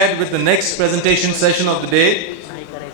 Ahead with the next presentation session of the day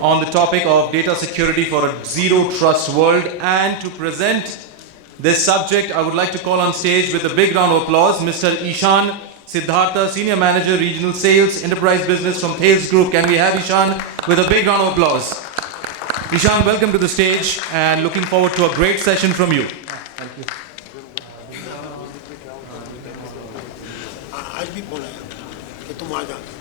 on the topic of data security for a zero trust world. And to present this subject, I would like to call on stage with a big round of applause Mr. Eeshan Sidhartha, Senior Manager, Regional Sales, Enterprise Business from Thales Group. Can we have Eeshan with a big round of applause? Eeshan, welcome to the stage and looking forward to a great session from you. Thank you. आज भी बोला है कि तुम आ जाओ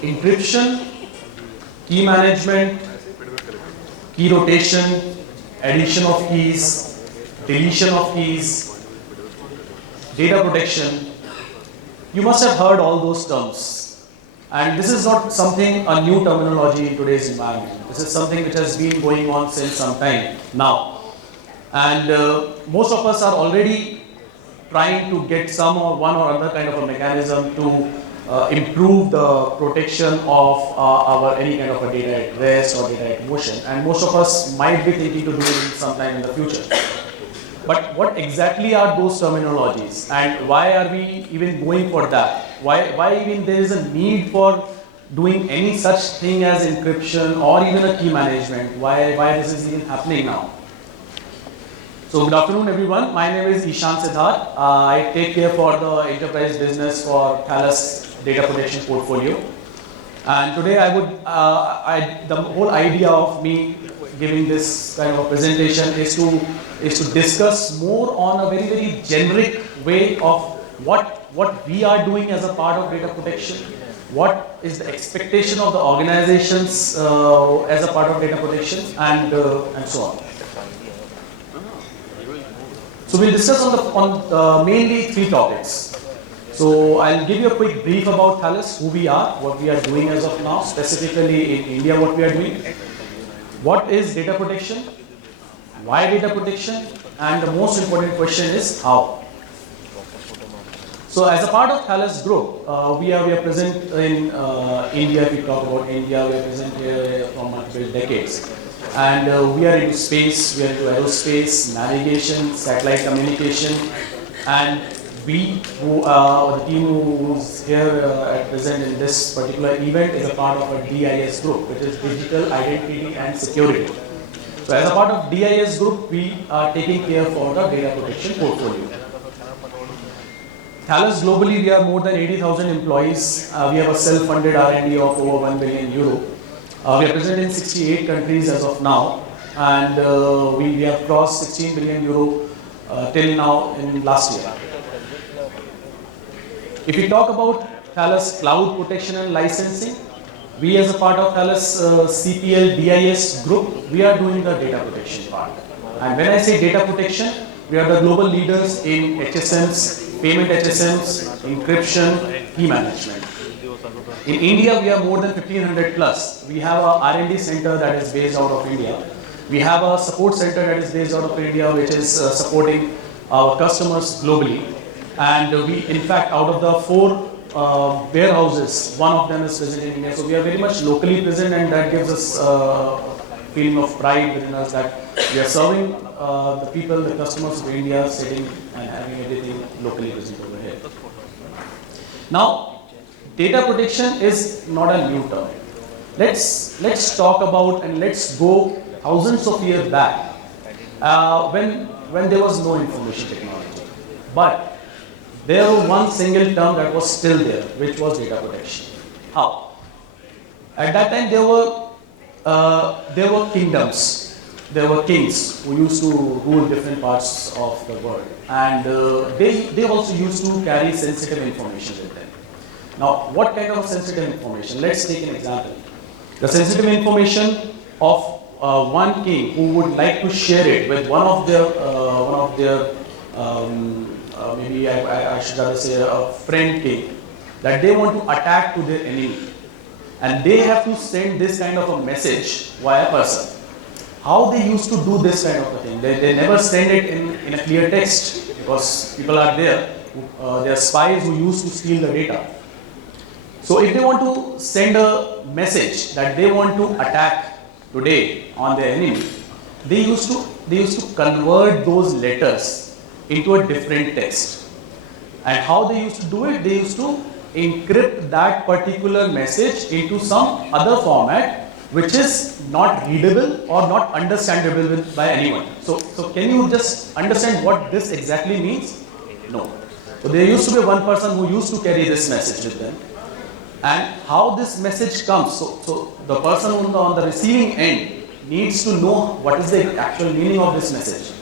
Encryption, key management, key rotation, addition of keys, deletion of keys, data protection. You must have heard all those terms. And this is not something, a new terminology in today's environment. This is something which has been going on since some time now. And most of us are already trying to get some or one or other kind of a mechanism to improve the protection of our any kind of a data at rest or data at motion. And most of us might be thinking to do it sometime in the future. But what exactly are those terminologies and why are we even going for that? Why even there is a need for doing any such thing as encryption or even a key management? Why this is even happening now? So good afternoon everyone, my name is Eeshan Sidhartha. I take care for the enterprise business for Thales data protection portfolio. And today I would, the whole idea of me giving this kind of a presentation is to discuss more on a very generic way of what we are doing as a part of data protection, what is the expectation of the organizations as a part of data protection, and so on. So we'll discuss on mainly three topics. So I'll give you a quick brief about Thales, who we are, what we are doing as of now, specifically in India, what we are doing. What is data protection? Why data protection? And the most important question is how. So as a part of Thales Group, we are present in India. If we talk about India, we are present here from multiple decades. And we are into space, we are into aerospace, navigation, satellite communication, and we, the team who's here at present in this particular event is a part of a DIS group, which is Digital Identity and Security. So as a part of DIS group, we are taking care for the data protection portfolio. Thales globally, we are more than 80,000 employees. We have a self-funded R&D of over 1 billion euro. We are present in 68 countries as of now, and we have crossed 16 billion euro till now in last year. If we talk about Thales Cloud Protection and Licensing, we as a part of Thales CPL DIS group, we are doing the data protection part. And when I say data protection, we are the global leaders in HSMs, payment HSMs, encryption, key management. In India, we are more than 1500 plus. We have a R&D center that is based out of India. We have a support center that is based out of India, which is supporting our customers globally. And we, in fact, out of the 4 warehouses, one of them is present in India. So we are very much locally present, and that gives us a feeling of pride within us that we are serving the people, the customers of India, sitting and having everything locally present over here. Now, data protection is not a new term. Let's talk about and let's go thousands of years back when there was no information technology. But there was one single term that was still there, which was data protection. How? At that time, there were kingdoms, there were kings who used to rule different parts of the world, and they also used to carry sensitive information with them. Now, what kind of sensitive information? Let's take an example. The sensitive information of one king who would like to share it with one of their maybe I should rather say a friend king, that they want to attack to their enemy, and they have to send this kind of a message via person. How they used to do this kind of a thing? They never send it in a clear text, because people are there, they are spies who used to steal the data. So if they want to send a message that they want to attack today on their enemy, they used to convert those letters into a different text. And how they used to do it? They used to encrypt that particular message into some other format which is not readable or not understandable by anyone. So can you just understand what this exactly means? No. So there used to be one person who used to carry this message with them. And how this message comes, so the person on the receiving end needs to know what is the actual meaning of this message.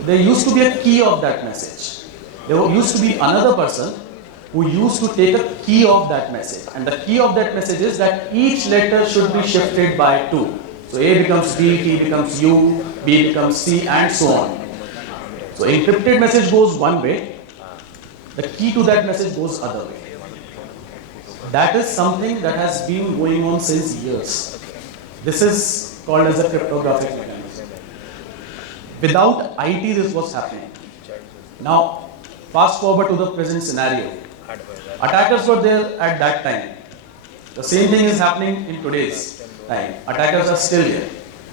There used to be a key of that message. There used to be another person who used to take a key of that message. And the key of that message is that each letter should be shifted by 2. So A becomes B, T becomes U, B becomes C, and so on. So encrypted message goes one way, the key to that message goes other way. That is something that has been going on since years. This is called as a cryptographic mechanism. Without IT, this was happening. Now, fast forward to the present scenario. Attackers were there at that time. The same thing is happening in today's time. Attackers are still here.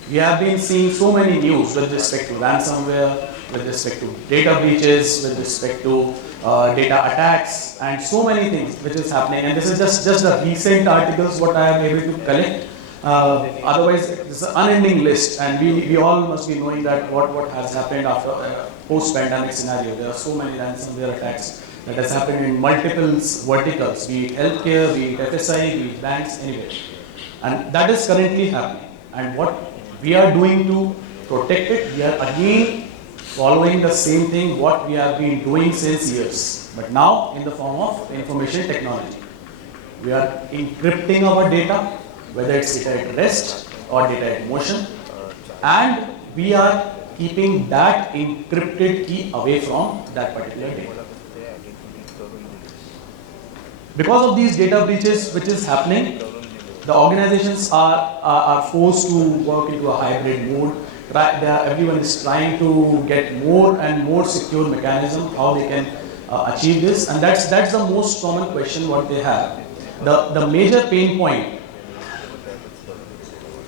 We have been seeing so many news with respect to ransomware, with respect to data breaches, with respect to data attacks, and so many things which is happening. And this is just the recent articles what I am able to collect. Otherwise, this is an unending list, and we all must be knowing that what has happened after post-pandemic scenario. There are so many ransomware attacks that has happened in multiple verticals, be it healthcare, be it FSI, be it banks, anywhere. And that is currently happening. And what we are doing to protect it, we are again following the same thing what we have been doing since years, but now in the form of information technology. We are encrypting our data, whether it's data at rest or data at motion, and we are keeping that encrypted key away from that particular data. Because of these data breaches which is happening, the organizations are forced to work into a hybrid mode. Everyone is trying to get more and more secure mechanism how they can achieve this, and that's the most common question what they have. The major pain point,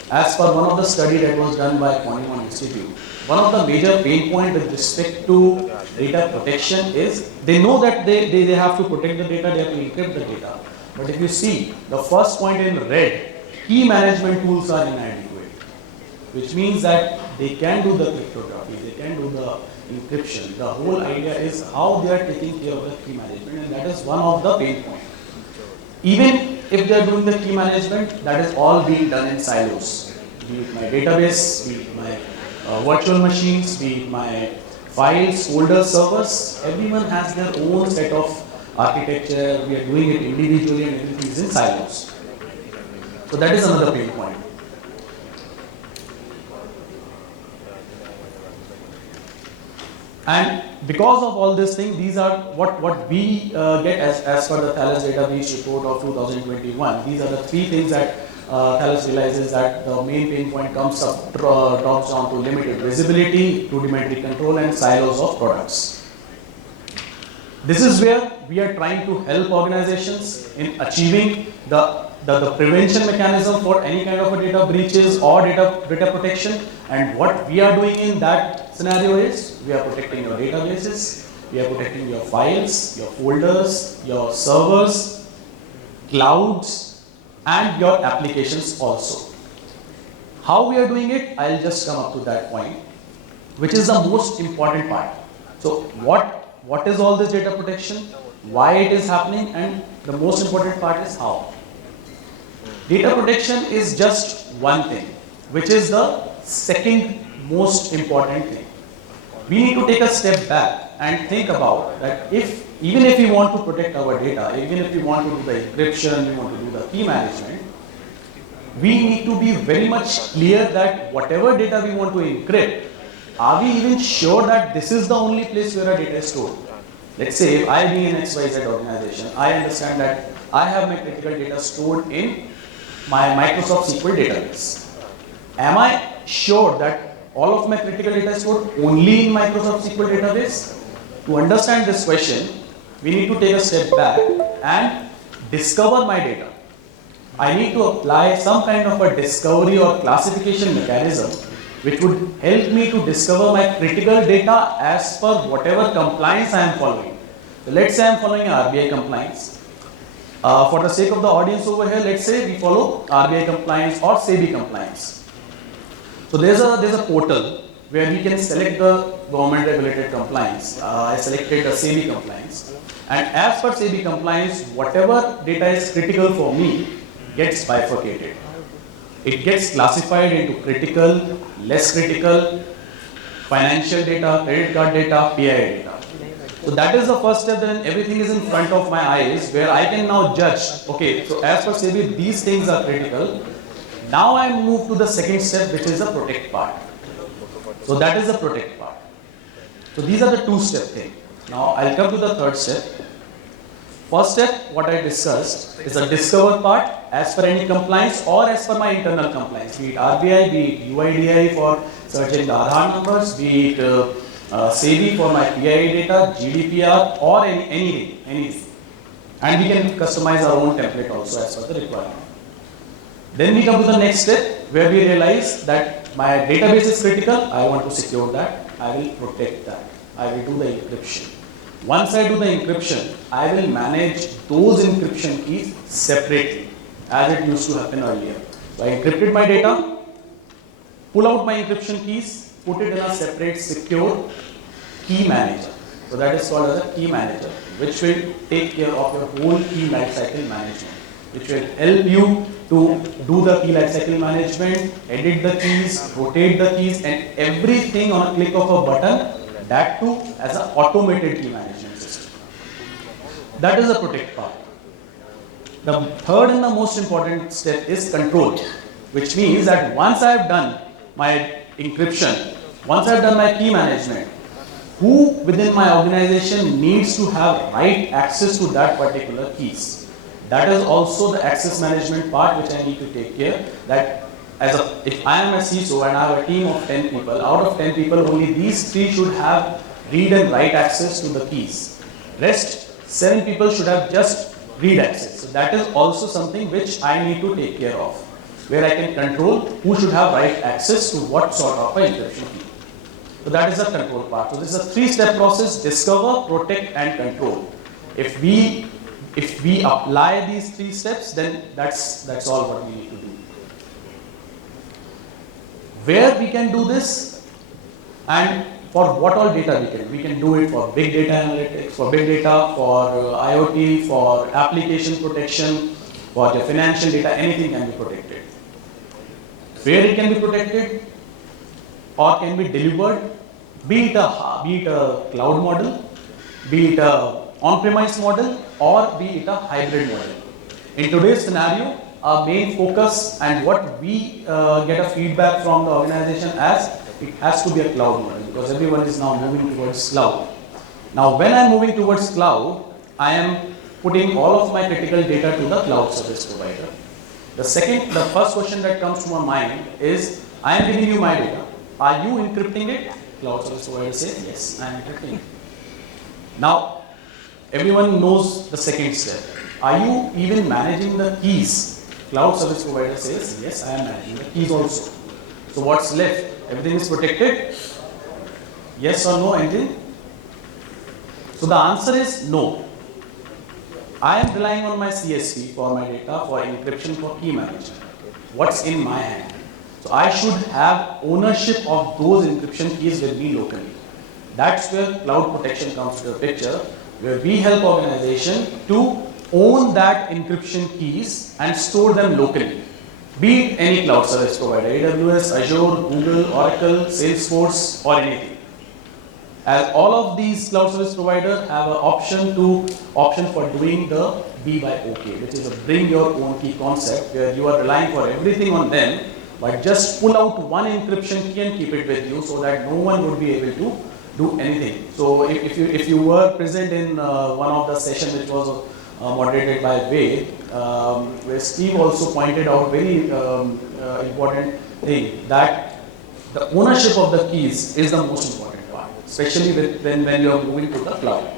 as per one of the study that was done by Courtyard Institute, one of the major pain point with respect to data protection is they know that they have to protect the data, they have to encrypt the data. But if you see the first point in red, key management tools are inadequate, which means that they can do the cryptography, they can do the encryption. The whole idea is how they are taking care of the key management, and that is one of the pain points. Even if they are doing the key management, that is all being done in silos. Be it my database, be it my virtual machines, be it my files, folders, servers, everyone has their own set of architecture. We are doing it individually and everything is in silos. So that is another pain point. And because of all this thing, these are what we get as per the Thales data breach report of 2021. These are the 3 things that Thales realizes that the main pain point drops down to limited visibility, rudimentary control, and silos of products. This is where we are trying to help organizations in achieving the prevention mechanism for any kind of a data breaches or data protection. And what we are doing in that scenario is we are protecting your databases, we are protecting your files, your folders, your servers, clouds, and your applications also. How we are doing it, I'll just come up to that point, which is the most important part. So what is all this data protection, why it is happening, and the most important part is how. Data protection is just one thing, which is the second most important thing. We need to take a step back and think about that even if we want to protect our data, even if we want to do the encryption, we want to do the key management, we need to be very much clear that whatever data we want to encrypt, are we even sure that this is the only place where our data is stored? Let's say if I being an XYZ organization, I understand that I have my critical data stored in my Microsoft SQL database. Am I sure that all of my critical data is stored only in Microsoft SQL database? To understand this question, we need to take a step back and discover my data. I need to apply some kind of a discovery or classification mechanism which would help me to discover my critical data as per whatever compliance I am following. So let's say I am following RBI compliance. For the sake of the audience over here, let's say we follow RBI compliance or SEBI compliance. So there's a portal where we can select the government regulated compliance. I selected the SEBI compliance, and as per SEBI compliance, whatever data is critical for me gets bifurcated. It gets classified into critical, less critical, financial data, credit card data, PI data. So that is the first step, then everything is in front of my eyes where I can now judge, okay, so as per SEBI, these things are critical. Now I move to the second step, which is the protect part. So that is the protect part. So these are the two-step thing. Now I'll come to the third step. First step, what I discussed, is the discover part as per any compliance or as per my internal compliance, be it RBI, be it UIDI for searching the Aadhaar numbers, be it SEBI for my PII data, GDPR, or anything. And we can customize our own template also as per the requirement. Then we come to the next step where we realize that my database is critical, I want to secure that, I will protect that, I will do the encryption. Once I do the encryption, I will manage those encryption keys separately as it used to happen earlier. So I encrypted my data, pull out my encryption keys, put it in a separate secure key manager. So that is called as a key manager, which will take care of your whole key lifecycle management, which will help you to do the key lifecycle management, edit the keys, rotate the keys, and everything on a click of a button, that too as an automated key management system. That is the protect part. The third and the most important step is control, which means that once I have done my encryption, once I have done my key management, who within my organization needs to have right access to that particular keys. That is also the access management part which I need to take care. That if I am a CISO and I have a team of 10 people, out of 10 people only these 3 should have read and write access to the keys. Rest 7 people should have just read access. So that is also something which I need to take care of, where I can control who should have write access to what sort of a encryption key. So that is the control part. So this is a 3-step process: discover, protect, and control. If we apply these 3 steps, then that's all what we need to do. Where we can do this, and for what all data we can do it for big data analytics, for big data, for IoT, for application protection, for the financial data, anything can be protected. Where it can be protected or can be delivered, be it a cloud model, be it a on-premise model, or be it a hybrid model. In today's scenario, our main focus and what we get a feedback from the organization as it has to be a cloud model, because everyone is now moving towards cloud. Now when I am moving towards cloud, I am putting all of my critical data to the cloud service provider. The first question that comes to my mind is, I am giving you my data. Are you encrypting it? Cloud service provider says, yes, I am encrypting it. Now, everyone knows the second step. Are you even managing the keys? Cloud service provider says, yes, I am managing the keys also. So what's left? Everything is protected? Yes or no, anything? So the answer is no. I am relying on my CSP for my data, for encryption, for key management. What's in my hand? So I should have ownership of those encryption keys with me locally. That's where cloud protection comes to the picture, where we help organization to own that encryption keys and store them locally. Be it any cloud service provider, AWS, Azure, Google, Oracle, Salesforce, or anything. As all of these cloud service providers have an option for doing the B by OK, which is a bring your own key concept, where you are relying for everything on them, but just pull out one encryption key and keep it with you so that no one would be able to do anything. So if you were present in one of the sessions which was moderated by Ved, where Steve also pointed out very important thing, that the ownership of the keys is the most important part, especially when you are moving to the cloud.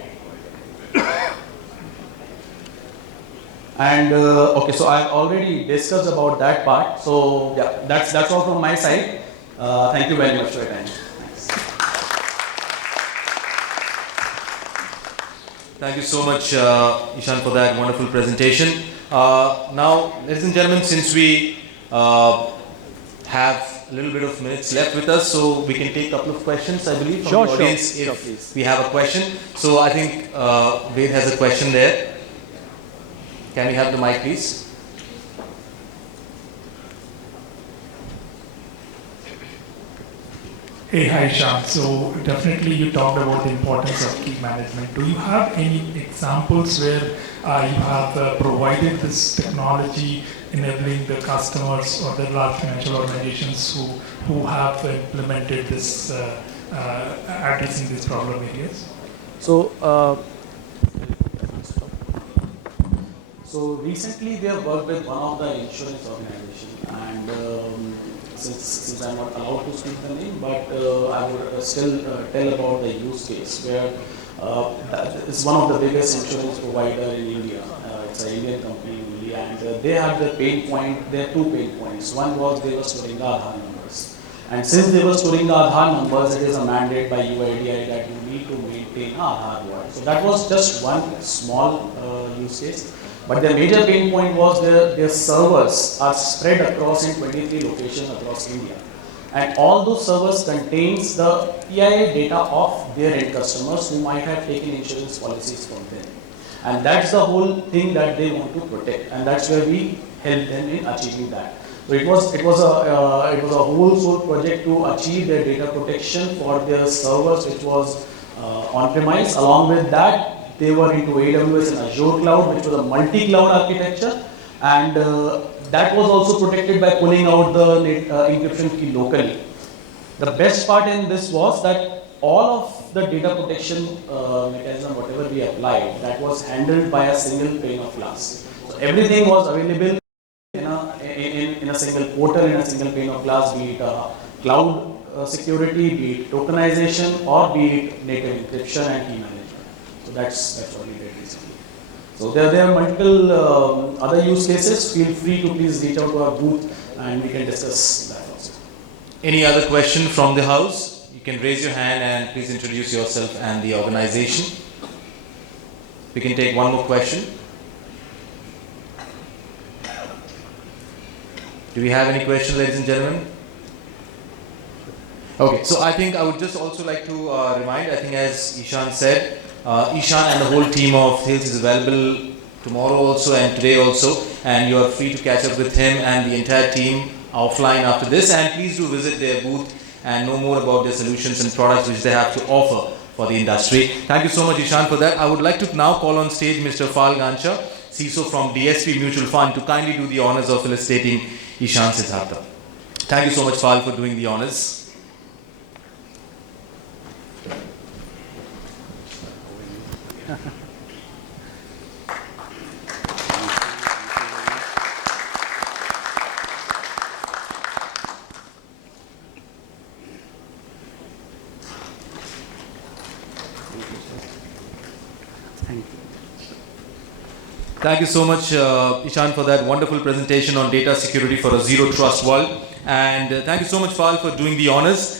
And okay, so I've already discussed about that part. So yeah, that's all from my side. Thank you very much for your time. Thanks. Thank you so much, Eeshan, for that wonderful presentation. Now, ladies and gentlemen, since we have a little bit of minutes left with us, so we can take a couple of questions, I believe, from the audience if we have a question. So I think Ved has a question there. Can we have the mic, please? Hey, hi Shyam. So definitely you talked about the importance of key management. Do you have any examples where you have provided this technology enabling the customers or the large financial organizations who have implemented this, addressing these problem areas? So recently we have worked with one of the insurance organization, and since I'm not allowed to speak the name, but I would still tell about the use case where it's one of the biggest insurance provider in India. It's an Indian company only, and they had the pain point. There are two pain points. One was they were storing the Aadhaar numbers, and since they were storing the Aadhaar numbers, it is a mandate by UIDAI that you need to maintain an Aadhaar wallet. So that was just one small use case. But the major pain point was their servers are spread across in 23 locations across India. And all those servers contains the PII data of their end customers who might have taken insurance policies from them. And that's the whole thing that they want to protect. And that's where we help them in achieving that. So it was a whole soul project to achieve their data protection for their servers, which was on-premise. Along with that, they were into AWS and Azure cloud, which was a multi-cloud architecture, and that was also protected by pulling out the encryption key locally. The best part in this was that all of the data protection mechanism, whatever we applied, that was handled by a single pane of glass. So everything was available in a single portal, in a single pane of glass, be it cloud security, be it tokenization, or be it native encryption and key management. So that's what we did recently. So there are multiple other use cases. Feel free to please reach out to our booth and we can discuss that also. Any other question from the house? You can raise your hand and please introduce yourself and the organization. We can take one more question. Do we have any questions, ladies and gentlemen? Okay, so I think I would just also like to remind, I think as Eeshan said, Eeshan and the whole team of Thales is available tomorrow also and today also, and you are free to catch up with him and the entire team offline after this, and please do visit their booth and know more about their solutions and products which they have to offer for the industry. Thank you so much, Eeshan, for that. I would like to now call on stage Mr. Fal Gancha, CISO from DSP Mutual Fund, to kindly do the honors of felicitating Eeshan Sidhartha. Thank you so much, Fal, for doing the honors. Thank you so much, Eeshan, for that wonderful presentation on data security for a zero trust world. And thank you so much, Fal, for doing the honors.